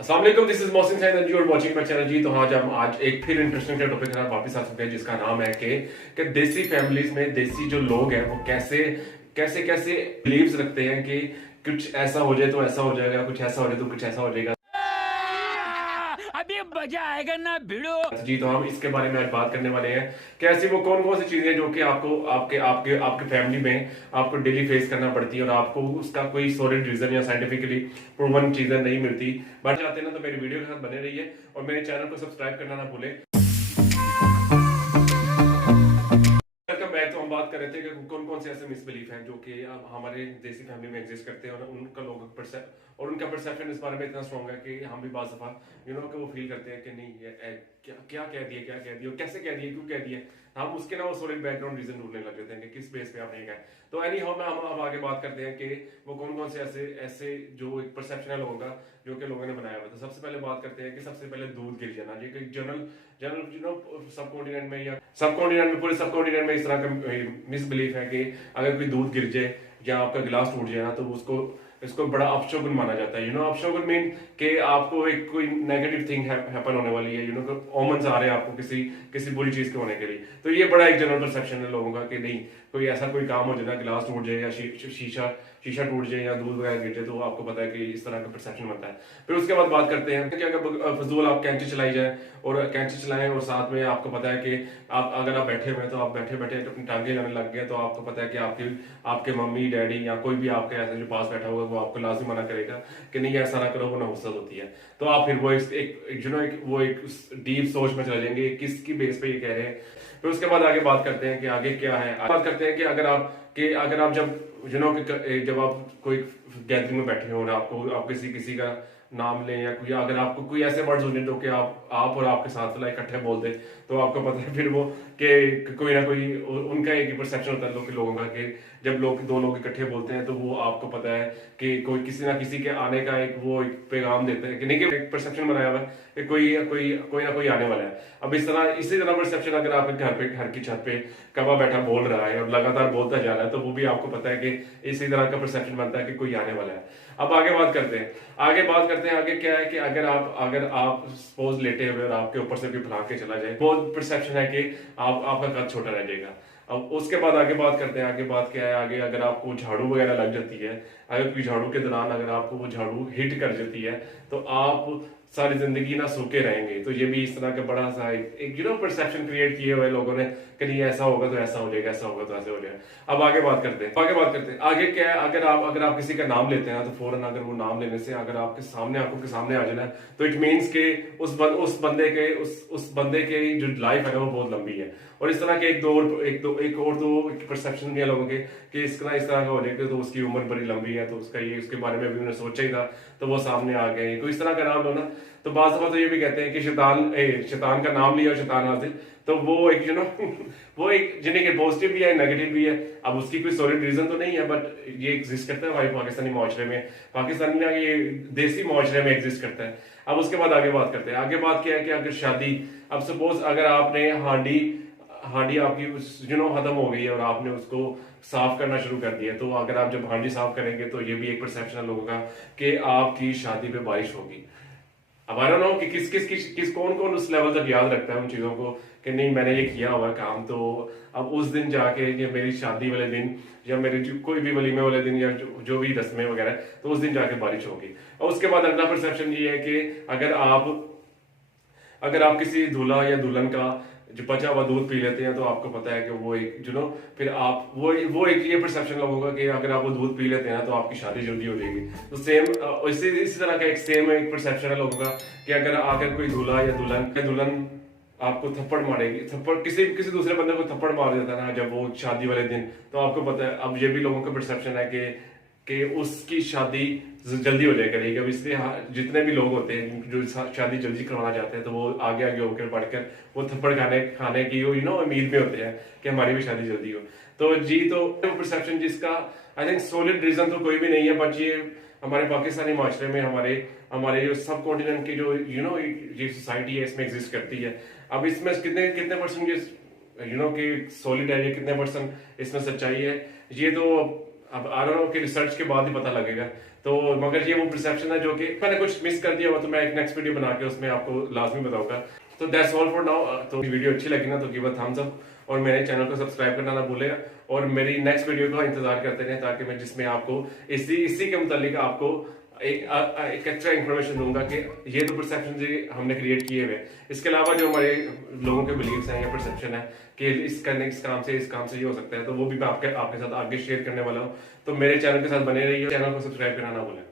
अस्सलाम वालेकुम, this is Mohsin Syed and you are watching my channel जी। तो आज एक फिर इंटरेस्टिंग टॉपिक के साथ वापस आ चुके हैं, जिसका नाम है कि देसी फैमिलीज में देसी जो लोग हैं वो कैसे कैसे कैसे बिलीव्स रखते हैं कि कुछ ऐसा हो जाए तो ऐसा हो जाएगा, कुछ ऐसा हो जाए तो कुछ ऐसा हो जाएगा। अभी मजा आएगा ना भिड़ो। जी, तो हम इसके बारे में आज बात करने वाले हैं कि ऐसी वो कौन कौन सी चीजें जो कि आपको आपके आपके आपके फैमिली में आपको डेली फेस करना पड़ती है और आपको उसका कोई सॉलिड रीजन या साइंटिफिकली प्रूवन चीजें नहीं मिलती। बट चाहते हैं ना तो मेरी वीडियो के साथ बने रहिए और मेरे चैनल को सब्सक्राइब करना ना भूलें। Welcome back. तो हम बात कर रहे थे कि कौन कौन से ऐसे मिसबिलीफ हैं जो कि हमारे देसी फैमिली में एग्जिस्ट करते हैं और उनका लोग और उनका परसेप्शन इस बारे में इतना स्ट्रॉन्ग है कि हम भी बात दफा कि वो फील करते हैं कि नहीं ये क्या क्या कह दिया कैसे कह दिए क्यों कह दिए। हम उसके ना वो सॉलिड बैकग्राउंड रीजन ढूंढने लग जाते हैं कि किस बेस पे आपने कहा। तो एनी हाउ हम आगे बात करते हैं कि वो कौन कौन से ऐसे ऐसे जो एक परसेप्शन है लोगों का जो कि लोगों ने बनाया हुआ। तो सबसे पहले बात करते हैं कि सबसे पहले दूध गिर जाना, ये जनरल जनरल सब कॉन्टिनेंट में या सब कॉन्टिनेंट में पूरे सब कॉन्टिनेंट में इस तरह का मिसबिलीफ है कि अगर कोई दूध गिर जाए या आपका गिलास टूट जाए ना तो उसको इसको बड़ा अपशगुन माना जाता है। अपशगुन मीन कि आपको एक कोई नेगेटिव थिंग हैपन होने वाली है। ओमन्स आ रहे हैं आपको किसी किसी बुरी चीज के होने के लिए। तो ये बड़ा एक जनरल परसेप्शन है लोगों का कि नहीं कोई ऐसा कोई काम हो जाए, गिलास टूट जाए या शीशा टूट जाए या दूध वगैरह गिर जाए तो आपको पता है कि इस तरह का परसेप्शन बनता है। फिर उसके बाद बात करते हैं कि अगर फजूल आप कैंची चलाई जाए और कैंची चलाएं और साथ में आपको पता है कि आप अगर आप बैठे हुए तो आप बैठे बैठे अपनी टांगे जाने लग गए तो आपको पता है कि आपके मम्मी डैडी या कोई भी आपके ऐसे जो पास बैठा हुआ है वो आपको लाजमी मना करेगा कि नहीं ऐसा ना करो, वो नहुसत होती है। तो आप फिर वो एक डीप सोच में चले जाएंगे किसकी बेस पे ये कह रहे हैं। फिर उसके बाद आगे बात करते हैं कि आगे क्या है। बात करते हैं कि अगर आप जब आप कोई गैदरिंग में बैठे हो और आप किसी का नाम लें या कोई अगर आपको कोई ऐसे वर्ड्स होने जो कि आप और आपके साथ वाला इकट्ठे बोल दे तो आपको पता है फिर वो कि कोई ना कोई उनका एक परसेप्शन होता है लोगों का कि जब दो लोग इकट्ठे बोलते हैं तो वो आपको पता है कि कोई किसी ना किसी के आने का एक पैगाम देते हैं कि नहीं कि एक परसेप्शन बनाया हुआ है कि कोई ना कोई आने वाला है। अब इसी तरह परसेप्शन अगर आपके घर की छत पे कौवा बैठा बोल रहा है और लगातार बोलता जा रहा है तो वो भी आपको पता है कि इसी तरह का परसेप्शन बनता है कि कोई आने वाला है। अब आगे बात करते हैं आगे क्या है कि अगर आप सपोज लेटे हुए और आपके ऊपर से भी फलांग के चला जाए वो परसेप्शन है कि आपका कद छोटा रह जाएगा। अब उसके बाद आगे बात करते हैं। आगे बात क्या है, आगे अगर आपको झाड़ू वगैरह लग जाती है, अगर कोई झाड़ू के दौरान अगर आपको वो झाड़ू हिट कर जाती है तो आप सारी जिंदगी ना सूखे रहेंगे। तो ये भी इस तरह का बड़ा सा एक परसेप्शन क्रिएट किए हुए लोगों ने कि नहीं ऐसा होगा तो ऐसा हो जाएगा, ऐसा होगा तो ऐसे हो जाएगा। अब आगे बात करते हैं आगे क्या है। अगर आप किसी का नाम लेते हैं तो फौरन अगर वो नाम लेने से अगर आपके सामने आ जाना है तो इट मीन्स के उस बंदे के जो लाइफ है ना वो बहुत लंबी है। और इस तरह के एक और दो परसेप्शन भी है लोगों के कि इस तरह का हो जाएगा तो उसकी उम्र बड़ी लंबी है तो उसके बारे में अभी उन्होंने सोचा ही था तो वो सामने आ गए। तो इस तरह का नाम लो ना तो बाज़ दफा तो ये भी कहते हैं कि शैतान का नाम लिया और शैतान हाजिर। तो वो वो एक जिन्हें के पॉजिटिव भी है नेगेटिव भी है। अब उसकी कोई सॉलिड रीजन तो नहीं है बट ये एग्जिस्ट करता है हमारे पाकिस्तानी माशरे में, पाकिस्तान में ये देसी माशरे में एग्जिस्ट करता है। अब उसके बाद आगे बात करते हैं। आगे बात क्या है कि अगर शादी, अब सपोज अगर आपने हांडी आपकी खत्म हो गई है और आपने उसको साफ करना शुरू कर दिया तो अगर आप जब हांडी साफ करेंगे तो ये भी एक परसेप्शन है लोगों का कि आपकी शादी पे बारिश होगी। अब आई डोंट नो कि किस कौन उस लेवल तक याद रखता है उन चीजों को कि नहीं मैंने ये किया हुआ काम। तो अब उस दिन जाके ये मेरी शादी वाले दिन या मेरी कोई भी वलीमे वाले दिन या जो भी रस्में वगैरह तो उस दिन जाके बारिश होगी। और उसके बाद अगला परसेप्शन ये है कि अगर आप किसी दूल्हा या दुल्हन का जो बचा हुआ दूध पी लेते हैं तो आपको पता है कि वो एक फिर आप वो एक ये परसेप्शन लोगों का कि अगर आप वो दूध पी लेते हैं तो आपकी शादी जल्दी हो जाएगी। तो सेम इसी तरह का एक परसेप्शन है लोगों का कि अगर कोई दूल्हा या दुल्हन आपको थप्पड़ मारेगी, किसी दूसरे बंदे को थप्पड़ मार देता है ना जब वो शादी वाले दिन तो आपको पता है। अब ये भी लोगों का परसेप्शन है कि उसकी शादी जल्दी हो जाएगा नहीं। अब इसलिए जितने भी लोग होते हैं जो शादी जल्दी करवाना चाहते हैं तो वो आगे होकर बढ़कर वो थप्पड़ खाने की उम्मीद में होते हैं कि हमारी भी शादी जल्दी हो। तो परसेप्शन जिसका आई थिंक सॉलिड रीजन तो कोई भी नहीं है बट ये हमारे पाकिस्तानी माशरे में हमारे जो सब कॉन्टिनेंट की जो ये सोसाइटी है इसमें एग्जिस्ट करती है। अब इसमें कितने परसेंट ये कि सॉलिड है, ये कितने परसेंट इसमें सच्चाई है ये तो अब आई डोंट नो कि रिसर्च के बाद ही पता लगेगा। तो मगर ये वो परसेप्शन है जो कि मैंने कुछ मिस कर दिया हुआ, तो मैं एक नेक्स्ट वीडियो बना के उसमें आपको लाजमी बताऊंगा। तो दैट्स ऑल फॉर नाउ। तो वीडियो अच्छी लगी ना तो गिव अ थम्स अप, और मेरे चैनल को सब्सक्राइब करना ना भूलेगा, और मेरी नेक्स्ट वीडियो का इंतजार करते रहें, ताकि मैं जिसमें आपको इसी के मुतालिक आपको एक एक्स्ट्रा इन्फॉर्मेशन दूंगा कि ये तो परसेप्शन जो हमने क्रिएट किए हुए, इसके अलावा जो हमारे लोगों के बिलीव्स हैं या परसेप्शन है कि इस काम से ये हो सकता है, तो वो भी मैं आपके साथ आगे शेयर करने वाला हूँ। तो मेरे चैनल के साथ बने रहिए, चैनल को सब्सक्राइब करना ना भूलें।